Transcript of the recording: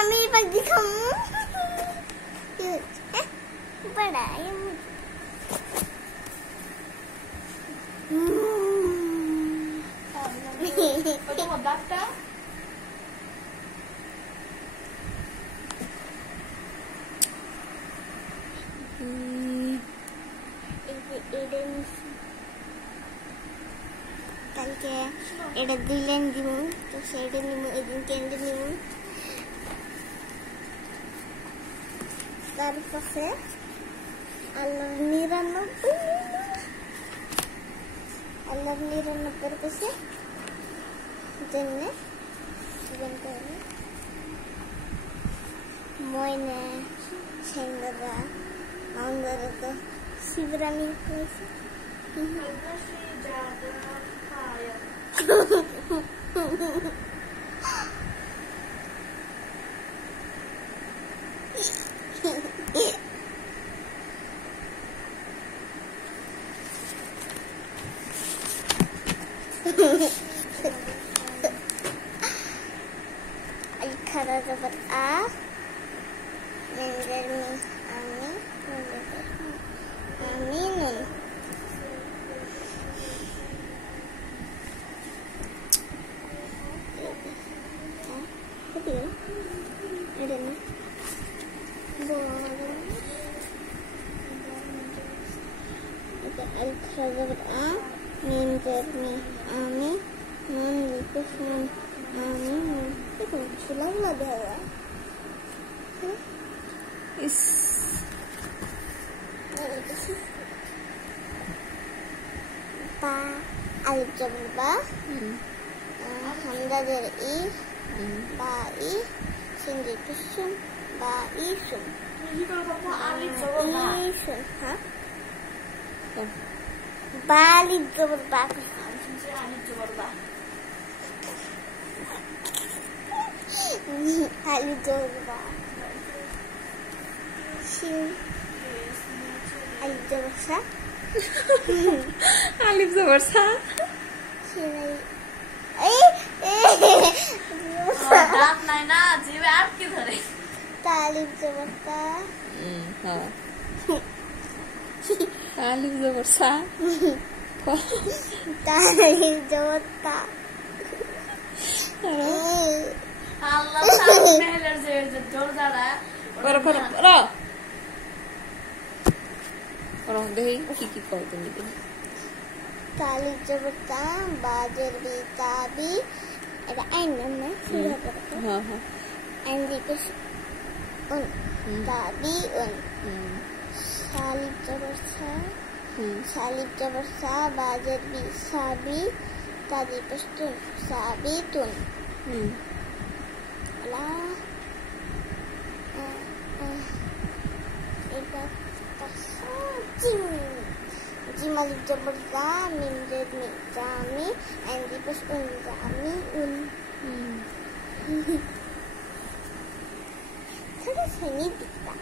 আমি এবার দেখাবো কি হচ্ছে বড়াই কালকে এটা দিলেন দিব তো সেটা নিব এদিন কেন্দ্রে নিব তারপরে আল্লাহর 99 কাছে জন্য ময়না সেঙ্গাদা আমাদের তো শিবরানি হয়েছে Al-Khara dapat A Menjar mi Aminun Apa ya? Ada nih Al-Khara dapat A Menjar mi Amin Nun likus nun Amin itu sulam lah dia is ba alif jabr ba hamzah dari I ba I sin itu sun ba I sun ini kalau kamu alif jabr ba sun ha ba alif jabr ba alif jabr ba alif jabr ba shin alif jabr sa alif jabr sa shin দাঁত নাই না জিভে আটকে ধরে alif jabr ta হ্যাঁ alif jabr sa alif jabr ta আল্লাহ তাআলা মেহেলের যে জোর দ্বারা করো দেখি কি কয় তুমি দেখি alif jabr ta ba jar bi ta bi ada ain na sudah berapa হ্যাঁ হ্যাঁ ain likus un ta bi un alif jabr sa alif jabr sa ba jar bi sabi tadi pastun sabitun lah itu pasajim jim alif jabr za mim red mi jami and di pastun jami un terus ini kita